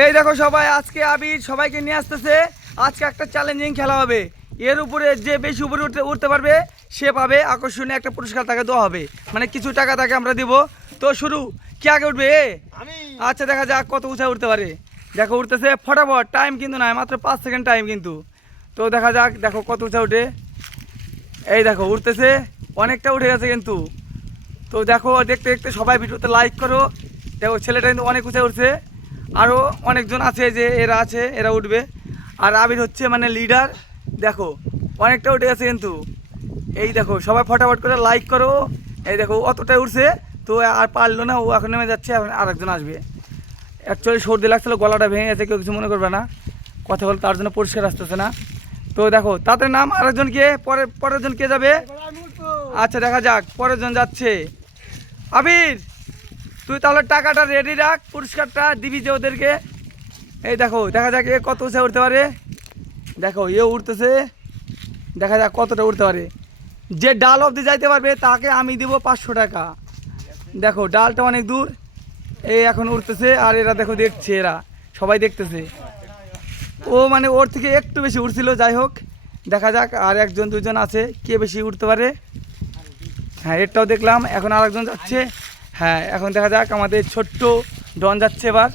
এই দেখো সবাই আজকে আবির সবাইকে নিয়ে আসতেছে। আজকে একটা চ্যালেঞ্জিং খেলা হবে। এর উপরে যে বেশি উপরে উঠতে উঠতে পারবে সে পাবে। আকর্ষণীয় একটা পুরস্কার তাকে দেওয়া হবে। মানে কিছু টাকা তাকে আমরা দিব। তো শুরু কে আগে উঠবে? এ? আচ্ছা দেখা যাক কত উঁচা উঠতে পারে। দেখো উঠতেছে ফটাফট। টাইম কিন্তু নয় মাত্র পাঁচ সেকেন্ড টাইম কিন্তু। তো দেখা যাক দেখো কত উঁচা উঠে। এই দেখো উঠতেছে। অনেকটা উঠে গেছে কিন্তু। তো দেখো দেখতে দেখতে সবাই ভিডিওতে লাইক করো। দেখো ছেলেটা কিন্তু অনেক উঁচা উঠছে। আরও অনেকজন আছে যে এরা আছে এরা উঠবে। আর আবির হচ্ছে মানে লিডার দেখো অনেকটা উঠে গেছে কিন্তু। এই দেখো সবাই ফটাফট করে লাইক করো। এই দেখো অতটাই উঠছে। তো আর পারল না ও এখন নেমে যাচ্ছে এখন আরেকজন আসবে। অ্যাকচুয়ালি সর্দি লাগছিল গলাটা ভেঙে গেছে কেউ কিছু মনে করবে না। কথা বলে তার জন্য পরিষ্কার আসতেছে না। তো দেখো তাদের নাম আরেকজন কে? পরে পরের জন কে যাবে? আচ্ছা দেখা যাক পরের জন যাচ্ছে। আবির! তুই তাহলে টাকাটা রেডি রাখ, পুরস্কারটা দিবি যে ওদেরকে। এই দেখো, দেখা যাক এ কত উঁচা উঠতে পারে। দেখো এ উঠতেছে। দেখা যাক কতটা উঠতে পারে। যে ডাল অবধি যাইতে পারবে, তাকে আমি দিব পাঁচশো টাকা। দেখো, ডালটা অনেক দূর। এই এখন উঠতেছে, আর এরা দেখো দেখছে এরা। সবাই দেখতেছে। ও মানে ওর থেকে একটু বেশি উঠছিল যাই হোক। দেখা যাক আর একজন, দুজন আছে, কে বেশি উঠতে পারে। হ্যাঁ এটাও দেখলাম। এখন আরেকজন যাচ্ছে। হ্যাঁ এখন দেখা যাক আমাদের ছোট্ট ডন যাচ্ছে এবার।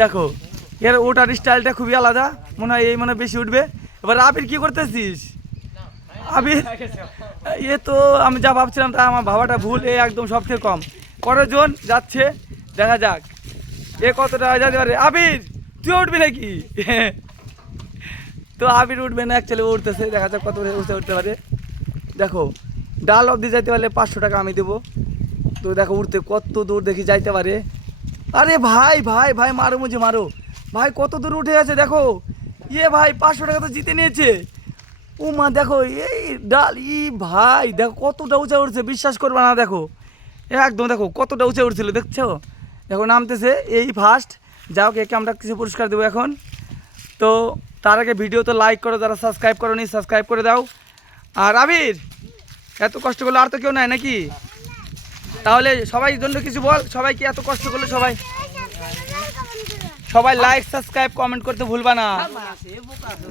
দেখো, এর ওটার স্টাইলটা খুবই আলাদা। মনে হয় এই মনে বেশি উঠবে। এবার আবির কি করতেছিস? আবির? এ তো আমি যা ভাবছিলাম তা আমার ভাবাটা ভুল, এ একদম সব থেকে কম জন যাচ্ছে, দেখা যাক। এ কতটা যেতে পারে আবির তুই উঠবি নাকি? তো আবির উঠবে না অ্যাকচুয়ালি উঠতেছে। দেখা যাক কত উঠতে উঠতে পারে। দেখো, ডাল অবধি যাইতে পারলে পাঁচশো টাকা আমি দেবো। তো দেখো উঠতে কত দূর দেখি যাইতে পারে। আরে ভাই ভাই ভাই, মারো মুঝে, মারো। ভাই, কত দূর উঠে আছে দেখো। ইয়ে ভাই, পাঁচশো টাকা তো জিতে নিয়েছে। ও মা, দেখো, এই ডাল, ই ভাই, দেখো কতটা উঁচা উঠছে, বিশ্বাস করবে না, দেখো। একদম, দেখো, কতটা উঁচা উঠছিল, দেখছ? দেখো, নামতেছে, এই ফার্স্ট যা হোক, একে আমরা কিছু পুরস্কার দেবো এখন। তো তার আগে ভিডিও তো লাইক করো, যারা সাবস্ক্রাইব করো নি সাবস্ক্রাইব করে দাও। আর আবির, এত কষ্ট করলে আর তো কেউ নাই নাকি? তাহলে সবাই জন্য কিছু বল সবাই কি এত কষ্ট করল সবাই। সবাই লাইক সাবস্ক্রাইব কমেন্ট করতে ভুলবা না।